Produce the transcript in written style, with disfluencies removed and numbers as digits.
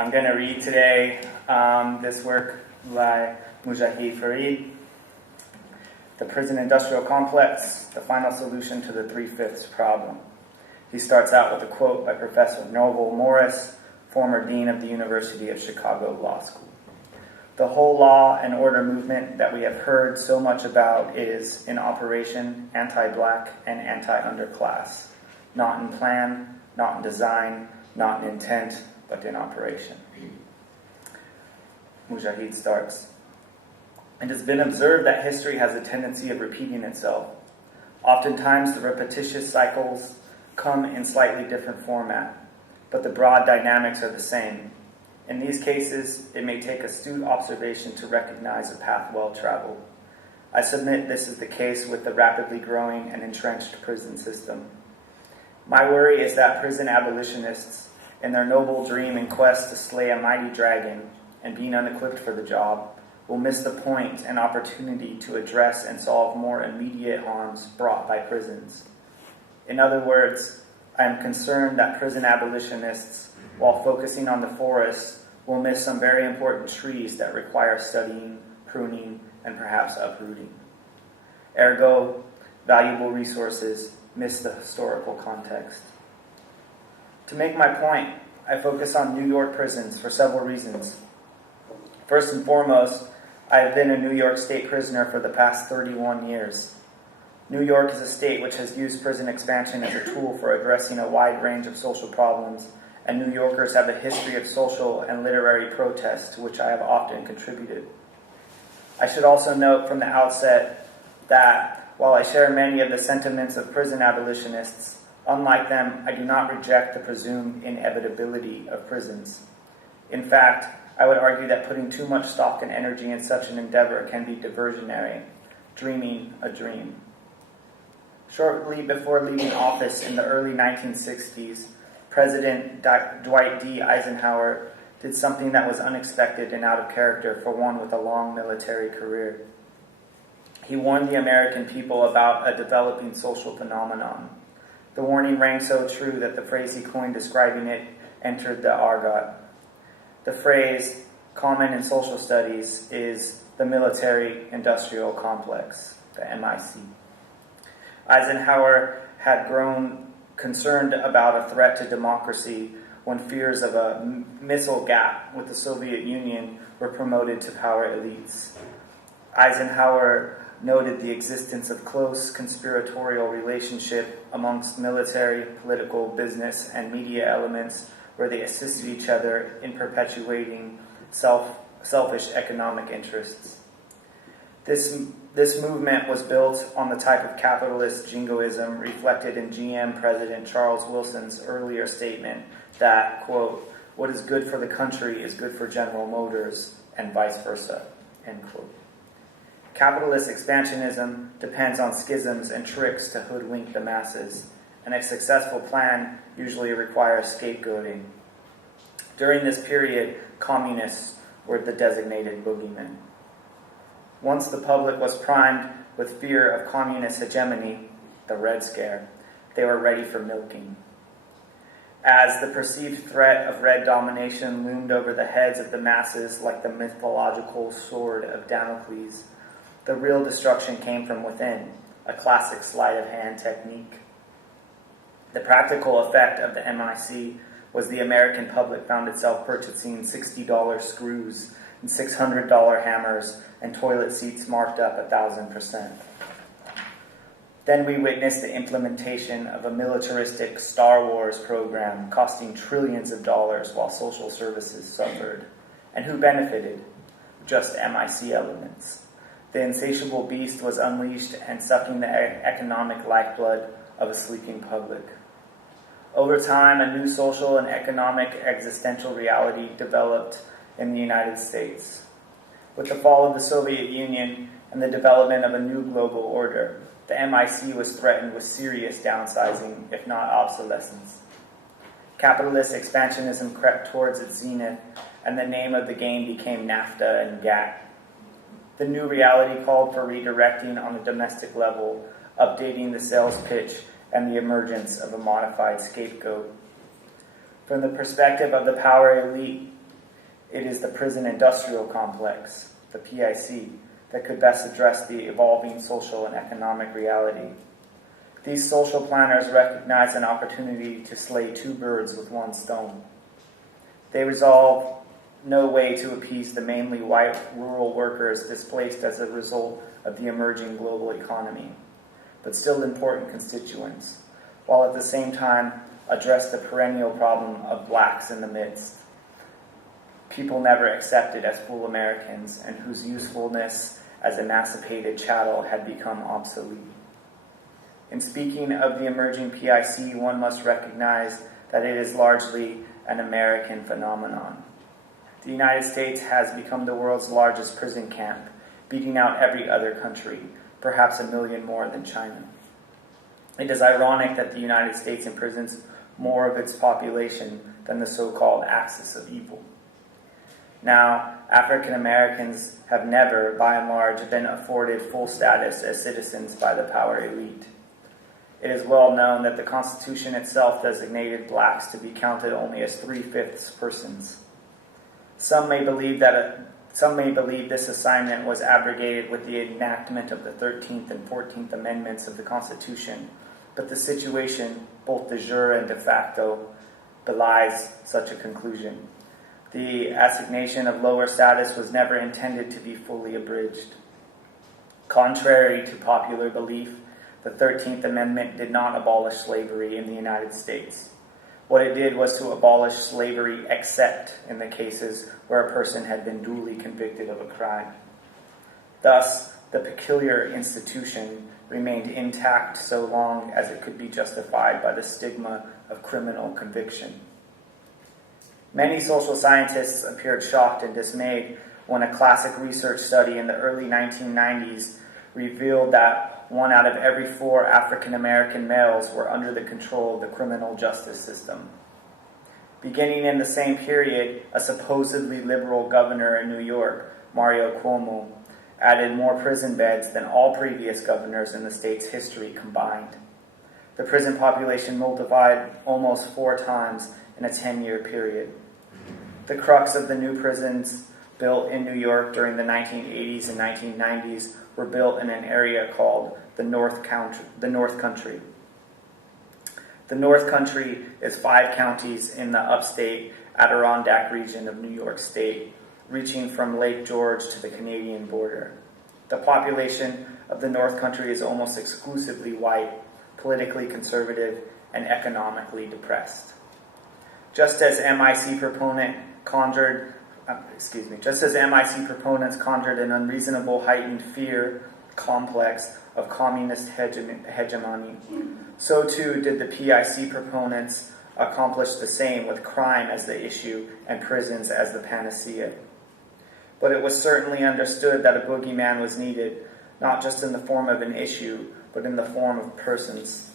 I'm going to read today this work by Mujahid Farid, The Prison Industrial Complex, the Final Solution to the Three-Fifths Problem. He starts out with a quote by Professor Noble Morris, former Dean of the University of Chicago Law School. The whole law and order movement that we have heard so much about is, in operation, anti-black and anti-underclass. Not in plan, not in design, not in intent, but in operation. Mujahid starts. It has been observed that history has a tendency of repeating itself. Oftentimes the repetitious cycles come in slightly different format, but the broad dynamics are the same. In these cases, it may take astute observation to recognize a path well traveled. I submit this is the case with the rapidly growing and entrenched prison system. My worry is that prison abolitionists, in their noble dream and quest to slay a mighty dragon and being unequipped for the job, will miss the point and opportunity to address and solve more immediate harms brought by prisons. In other words, I am concerned that prison abolitionists, while focusing on the forest, will miss some very important trees that require studying, pruning, and perhaps uprooting. Ergo, valuable resources miss the historical context. To make my point, I focus on New York prisons for several reasons. First and foremost, I have been a New York State prisoner for the past 31 years. New York is a state which has used prison expansion as a tool for addressing a wide range of social problems, and New Yorkers have a history of social and literary protest to which I have often contributed. I should also note from the outset that while I share many of the sentiments of prison abolitionists, unlike them, I do not reject the presumed inevitability of prisons. In fact, I would argue that putting too much stock and energy in such an endeavor can be diversionary, dreaming a dream. Shortly before leaving office in the early 1960s, President Dwight D. Eisenhower did something that was unexpected and out of character for one with a long military career. He warned the American people about a developing social phenomenon. The warning rang so true that the phrase he coined describing it entered the argot. The phrase, common in social studies, is the military-industrial complex, the MIC. Eisenhower had grown concerned about a threat to democracy when fears of a missile gap with the Soviet Union were promoted to power elites. Eisenhower noted the existence of close conspiratorial relationship amongst military, political, business, and media elements where they assisted each other in perpetuating selfish economic interests. This movement was built on the type of capitalist jingoism reflected in GM President Charles Wilson's earlier statement that, quote, what is good for the country is good for General Motors, and vice versa, end quote. Capitalist expansionism depends on schisms and tricks to hoodwink the masses, and a successful plan usually requires scapegoating. During this period, communists were the designated boogeymen. Once the public was primed with fear of communist hegemony, the Red Scare, they were ready for milking. As the perceived threat of red domination loomed over the heads of the masses like the mythological sword of Damocles, the real destruction came from within, a classic sleight-of-hand technique. The practical effect of the MIC was the American public found itself purchasing $60 screws and $600 hammers and toilet seats marked up 1,000%. Then we witnessed the implementation of a militaristic Star Wars program costing trillions of dollars while social services suffered. And who benefited? Just MIC elements. The insatiable beast was unleashed and sucking the economic lifeblood of a sleeping public. Over time, a new social and economic existential reality developed in the United States. With the fall of the Soviet Union and the development of a new global order, the MIC was threatened with serious downsizing, if not obsolescence. Capitalist expansionism crept towards its zenith, and the name of the game became NAFTA and GATT. The new reality called for redirecting on a domestic level, updating the sales pitch, and the emergence of a modified scapegoat. From the perspective of the power elite, it is the prison industrial complex, the PIC, that could best address the evolving social and economic reality. These social planners recognize an opportunity to slay two birds with one stone. They resolve no way to appease the mainly white rural workers displaced as a result of the emerging global economy, but still important constituents, while at the same time address the perennial problem of blacks in the midst, people never accepted as full Americans and whose usefulness as emancipated chattel had become obsolete. In speaking of the emerging PIC, one must recognize that it is largely an American phenomenon. The United States has become the world's largest prison camp, beating out every other country, perhaps 1 million more than China. It is ironic that the United States imprisons more of its population than the so-called axis of evil. Now, African Americans have never, by and large, been afforded full status as citizens by the power elite. It is well known that the Constitution itself designated blacks to be counted only as 3/5 persons. Some may believe this assignment was abrogated with the enactment of the 13th and 14th Amendments of the Constitution, but the situation, both de jure and de facto, belies such a conclusion. The assignation of lower status was never intended to be fully abridged. Contrary to popular belief, the 13th Amendment did not abolish slavery in the United States. What it did was to abolish slavery except in the cases where a person had been duly convicted of a crime. Thus, the peculiar institution remained intact so long as it could be justified by the stigma of criminal conviction. Many social scientists appeared shocked and dismayed when a classic research study in the early 1990s revealed that 1 out of every 4 African American males were under the control of the criminal justice system. Beginning in the same period, a supposedly liberal governor in New York, Mario Cuomo, added more prison beds than all previous governors in the state's history combined. The prison population multiplied almost 4 times in a 10-year period. The crux of the new prisons built in New York during the 1980s and 1990s were built in an area called the North Country. The North Country is 5 counties in the upstate Adirondack region of New York State, reaching from Lake George to the Canadian border. The population of the North Country is almost exclusively white, politically conservative, and economically depressed. Just as MIC proponents conjured an unreasonable heightened fear complex of communist hegemony, so too did the PIC proponents accomplish the same with crime as the issue and prisons as the panacea. But it was certainly understood that a boogeyman was needed, not just in the form of an issue, but in the form of persons.